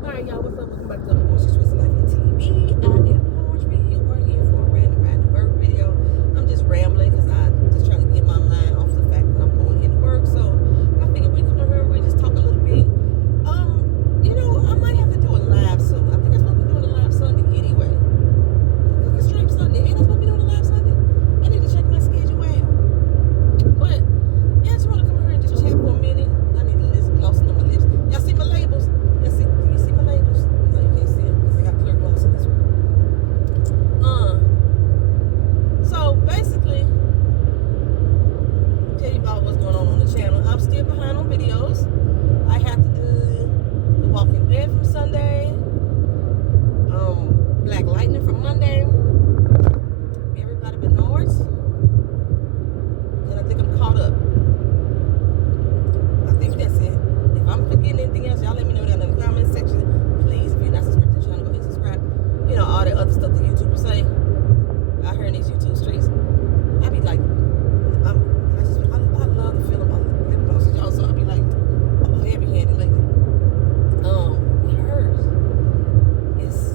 Alright, y'all, what's up? Welcome back to the Poetry Twisted Life PNTV. I am Poetry. You are here for a random verb video. I'm just rambling because I'm just trying to get my mind off the fact that I'm going into work. So I figured we come here and we just talk a little bit. I might have to do a live soon. I think I'm supposed to be doing a live Sunday anyway. It's a stream Sunday. Ain't I supposed to be doing a live Sunday? I need to check my schedule out. But yeah, I just want to come here and just chat for a minute. I need to listen glossing on my lips. Y'all see my labels? Can you see my labels? No, you can't see them because I got clear gloss in this one. So basically, I'll tell you about what's going on the channel. I'm still behind on videos. I have to do The Walking Dead from Sunday, Black Lightning from Monday, Everybody But Nords, and I think I'm caught up. I think that's it. If I'm forgetting anything else, y'all let me know down in the comment section. Please, if you're not subscribed to the channel, go ahead and subscribe. You know, all that other stuff that YouTubers say out here in these YouTube streets. I be like, I love the feeling about lip glosses, y'all. So I be like, heavy-handed lately. It hurts. It's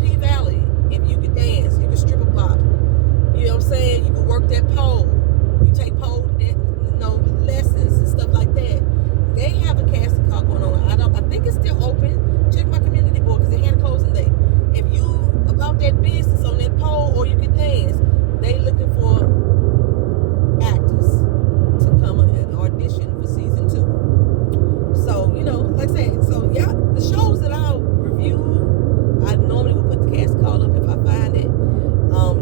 P-Valley, if you could dance, you could strip a pop. You know what I'm saying? You could work that pole. You take pole, lessons and stuff like that. They have a casting call going on. I think it's still open. Check my community board because they had a closing date. If you about that business on that pole or you can dance, they looking for actors to come and audition for season 2. So, like I said, so yeah, the shows that I'll review, I normally will put the cast call up if I find it.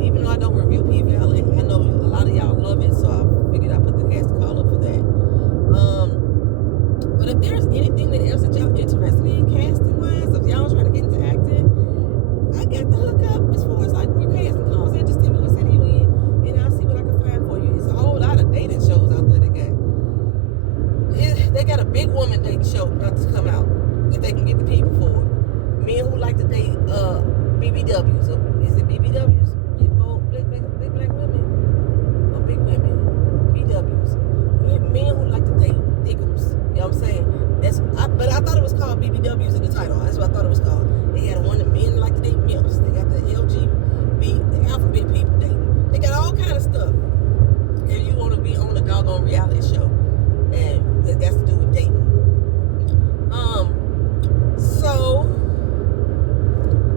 Even though I don't review P-Valley, I know a lot of y'all love it, so I figured I'd put the cast call up for that. But if there's anything else that y'all interested in casting wise, if y'all trying to get into acting, I got the hook up as far as like where casting calls at. Just tell me what city you in, and I'll see what I can find for you. It's a whole lot of dating shows out there they got a big woman dating show about to come out if they can get the people for it. Men who like to date BBWs. Is it BBWs? Big black women or big women? BWs. Men who like to date dickums. You know what I'm saying? But I thought it was called BBWs in the title. That's what I thought it was called. They had one that men like to date MILFs. They got the LGBT, the alphabet people dating. They got all kind of stuff. If you want to be on a doggone reality show, and that's to do with dating. So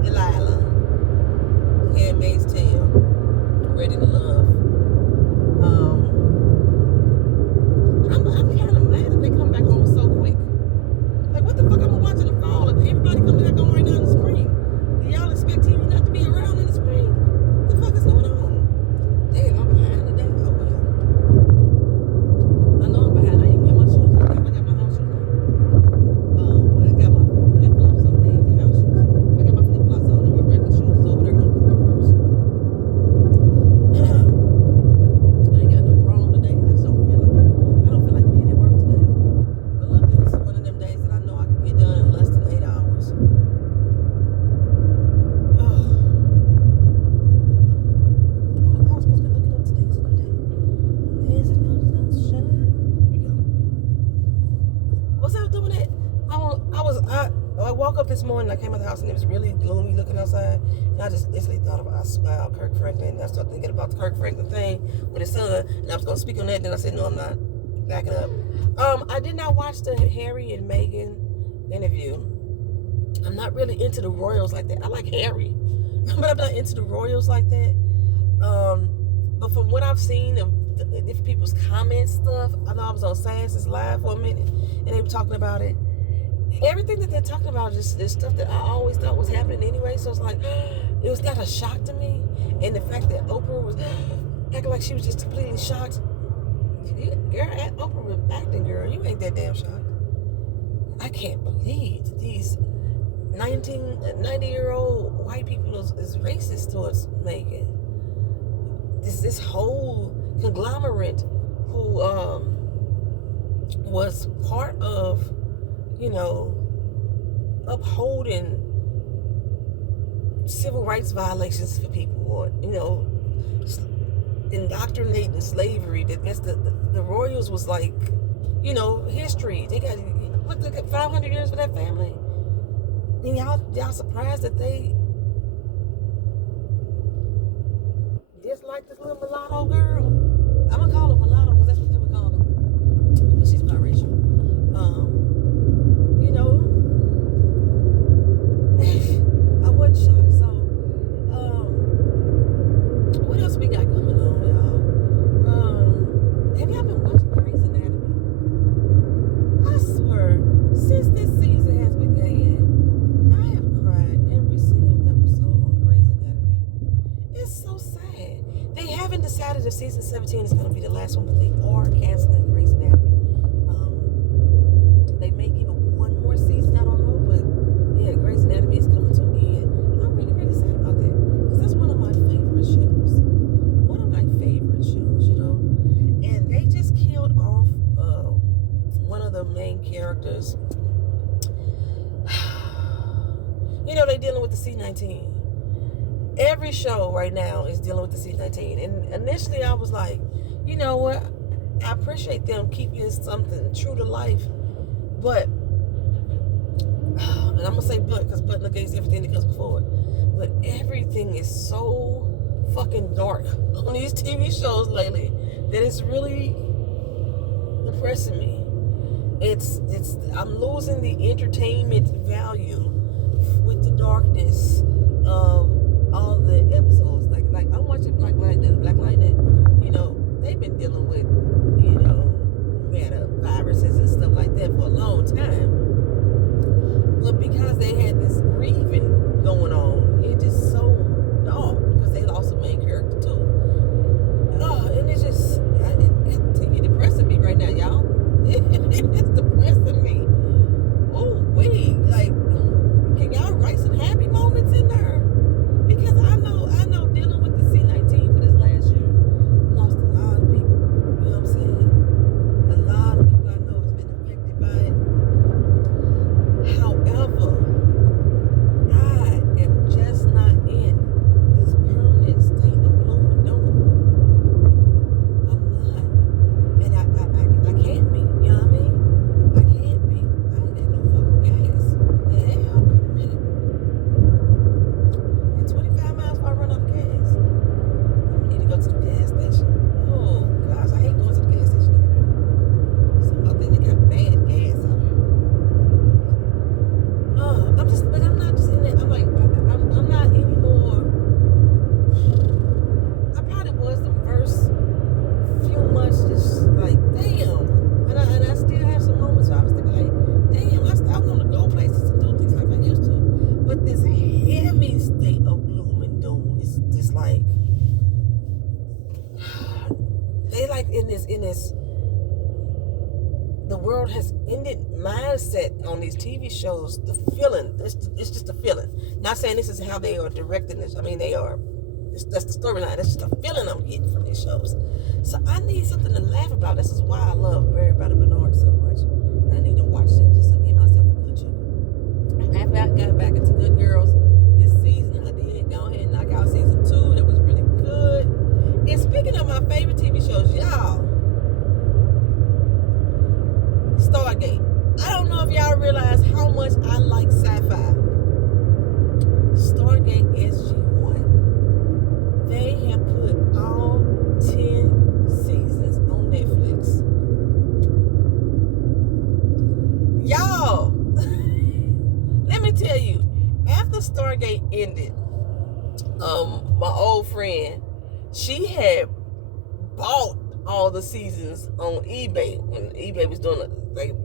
Delilah, Handmaid's Tale, Ready to Love. I'm kind of mad that they come back on so quick. Like, what the fuck am I watching in the fall if everybody coming back on right now in the spring? Do y'all expect TV not to be around in the spring? What the fuck is going on? Damn, I'm behind today. Oh well. I know I'm behind. I ain't got my shoes on. I got my house shoes on. I got my flip flops on. They ain't the house shoes. I got my flip flops on and my regular shoes is over there under my purse. I ain't got no bra on today. I just don't feel like it. I don't feel like being at work today. But look, it's one of them days that I know I can get done in less than 8 hours. I was supposed to be looking up today's new day. There's a new sunshine. Here we go. What's I was doing that? I woke up this morning, I came out the house and it was really gloomy looking outside. And I just instantly thought about Kirk Franklin. I started thinking about the Kirk Franklin thing with his son. And I was going to speak on that. Then I said, no, I'm not. Backing up. I did not watch the Harry and Meghan interview. I'm not really into the royals like that. I like Harry, but I'm not into the royals like that. But from what I've seen of different people's comments stuff, I know I was on Sciences Live for a minute, and they were talking about it. Everything that they're talking about is stuff that I always thought was happening anyway. So it's like, it was not a shock to me. And the fact that Oprah was acting like she was just completely shocked. Girl, Oprah was acting, girl. You ain't that damn shocked. I can't believe these 90-year-old white people is racist towards Meghan. This whole conglomerate who was part of, upholding civil rights violations for people, or indoctrinating slavery. That's the royals was like, history. They got look at 500 years for that family. And y'all surprised that they dislike this little mulatto girl? I'm gonna call her mulatto because that's what they would call her. But she's biracial. I wasn't shocked. So, what else we got coming on, y'all? Have y'all been watching Grey's Anatomy? I swear, since this season has begun, I have cried every single episode on Grey's Anatomy. It's so sad. They haven't decided if season 17 is going to be the last one, but they are canceling Grey's Anatomy. They may give it one more season, I don't know, but yeah, Grey's Anatomy is coming to an end. I'm really, really sad about that, because that's one of my favorite shows. One of my favorite shows, and they just killed off one of the main characters. They're dealing with the C-19. Every show right now is dealing with the C-19. And initially I was like, you know what? I appreciate them keeping something true to life. But, and I'm going to say but, because but negates everything that comes before it. But is so fucking dark on these TV shows lately that it's really depressing me. I'm losing the entertainment value with the darkness of all the episodes. Like I'm watching Black Lightning. You know, they've been dealing with, you know, meta viruses and stuff like that for a long time. But because they had this grieving going on, it's just so dark because they lost the main character too. Oh, and it's just TV depressing me right now, y'all. It's depressing me. Oh, wait, like, can y'all write some happy moments in there? Because I know dealing with the C-19 for this last year, lost a lot of people. You know what I'm saying? A lot of people I know has been affected by it. However, I am just not in this permanent state of gloom and doom. I'm not. And I can't be. You know what I mean? I can't be. I ain't got no fucking gas. The hell? Wait a minute. At 25 miles before I run out of gas. I need to go to the gas station. Oh, gosh. I hate going to the gas station out here. Somebody think they got bad gas out here. But I'm not just in it. I'm like, I'm not anymore. I probably was the first few months just like, damn. And I still have some moments where I was thinking like, damn, I want to go places and do things like I used to. But this heavy state of gloom and doom is just like, they like in this the world has ended mindset on these TV shows. The feeling, it's just a feeling. Not saying this is how they are directing this. I mean, they are. That's the storyline. That's just a feeling I'm getting from these shows. So I need something to laugh about. This is why I love Barry by the Bernard so much. I need to watch it just to give myself a good show. After I got back into Good Girls this season, I did go ahead and knock out season 2. That was really good. And speaking of my favorite TV shows, y'all, Stargate. I don't know if y'all realize how much I like sci-fi. Stargate Sg1. They have put all 10 seasons on Netflix. Y'all, let me tell you, after Stargate ended, my old friend, she had bought all the seasons on eBay when eBay was doing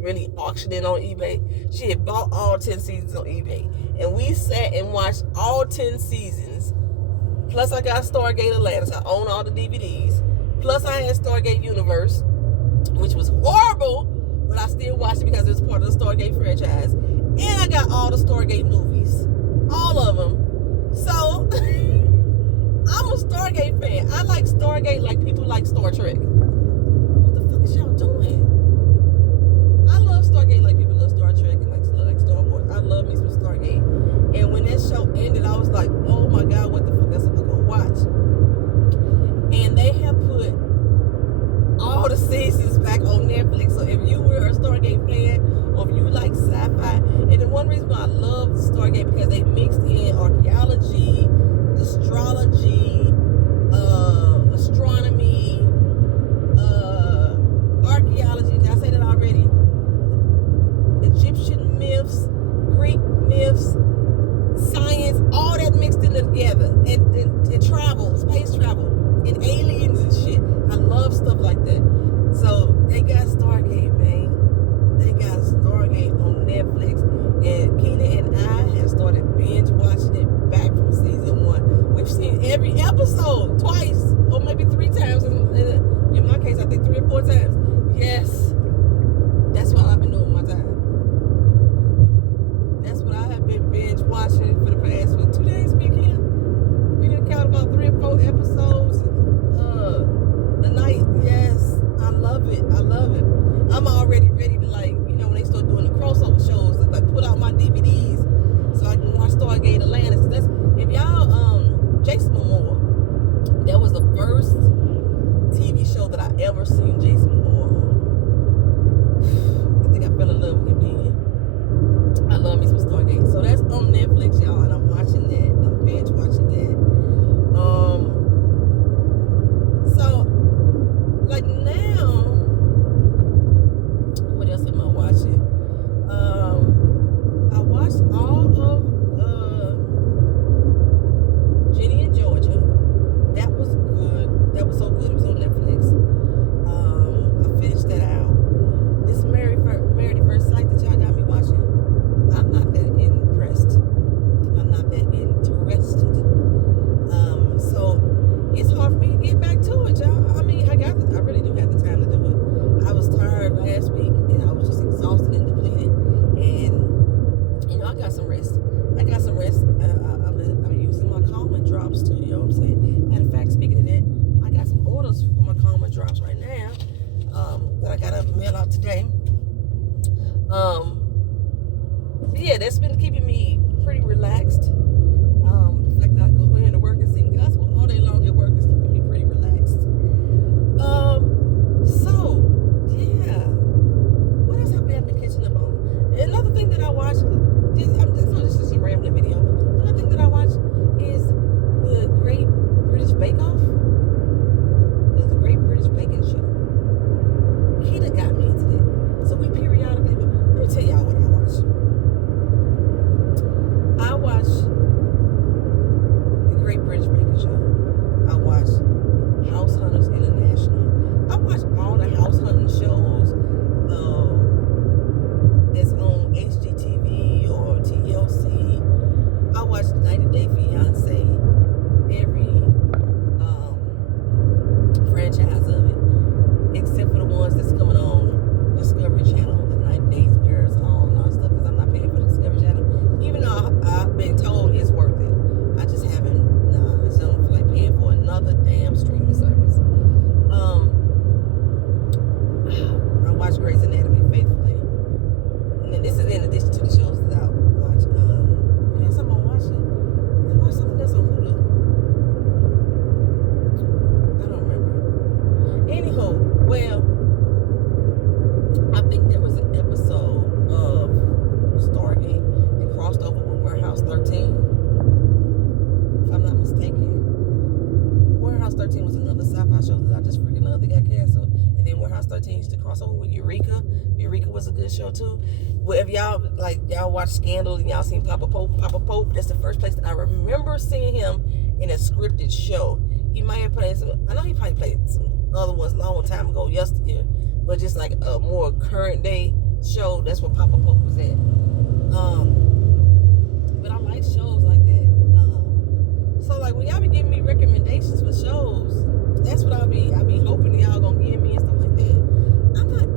really auctioning on eBay. She had bought all 10 seasons on eBay, and we sat and watched all 10 seasons. Plus, I got Stargate Atlantis. I own all the DVDs. Plus, I had Stargate Universe, which was horrible, but I still watched it because it was part of the Stargate franchise. And I got all the Stargate movies, all of them. So I'm a Stargate fan. I like Stargate like people like Star Trek. What the fuck is y'all doing? I love Stargate like people love Star Trek and like Star Wars. I love me some Stargate. And when that show ended, I was like, oh my God, what the fuck else am I gonna watch? And they have put all the seasons back on Netflix. So if you were a Stargate fan, or if you like sci-fi, and the one reason why I love Stargate because they mixed in archaeology, astrology, astronomy, archaeology, did I say that already? Egyptian myths, Greek myths, science, all that mixed in together, and travel, space travel, and aliens and shit. I love stuff like that. So they got Stargate, man. They got Stargate on Netflix, and Keena and I have started binge watching it back from season 1. We've seen every episode twice, or maybe 3 times. In my case, I think 3 or 4 times. Yes, that's what I've been doing with my time. That's what I have been binge watching for the past 2 days. Me, Keena, we done count about 3 or 4 episodes a night. Yes, I love it. I love it. I'm already ready to, like, you know, when they start doing the crossover shows, like pull out my DVDs so I can watch Stargate Atlantis. That's, if y'all, Jason Momoa, that was the first TV show that I ever seen Jason Momoa on. I think I fell in love with him then. I love me some Stargate. So that's on Netflix, y'all, and I'm watching that. I'm binge watching that. about today. Yeah, that's been keeping me pretty relaxed. The fact that I go in to work and sing gospel all day long at work is keeping me pretty relaxed. So yeah, what else have we been catching up on? Another thing that I watched, this is a rambling video. Another thing that I watched is the Great British Bake Off. It's the Great British Baking Show. Keita got me into that. So we periodically, let me tell y'all what I watch. I watch the Great British Baking Show. I watch House Hunters International. I watch all the house hunting shows that's on HGTV or TLC. I watch 90 Day Fiance, every franchise of it, except for the ones that's coming on Discovery Channel, the 90 Days Marathon and all that stuff, because I'm not paying for the Discovery Channel, even though I've been told it's worth it. I just haven't, I just don't feel like paying for another damn streaming service. I watch Grey's Anatomy faithfully. And this is in addition to the shows that I watch. What else am I watching? I watched something else on Hulu. I don't remember. Anyhow, well, I think there was an episode of Stargate that crossed over with Warehouse 13. If I'm not mistaken. Warehouse 13 was another sci-fi show that I just freaking loved that got canceled. And then Warehouse 13 used to cross over with Eureka. Eureka was a good show too. Well, if y'all watch Scandal and y'all seen Papa Pope, that's the first place that I remember seeing him in a scripted show. He might have played some, I know he probably played some other ones a long time ago, yesterday, but just like a more current day show, that's where Papa Pope was at. But I like shows like that. So like when y'all be giving me recommendations for shows, that's what I'll be hoping y'all gonna give me and stuff like that. I'm not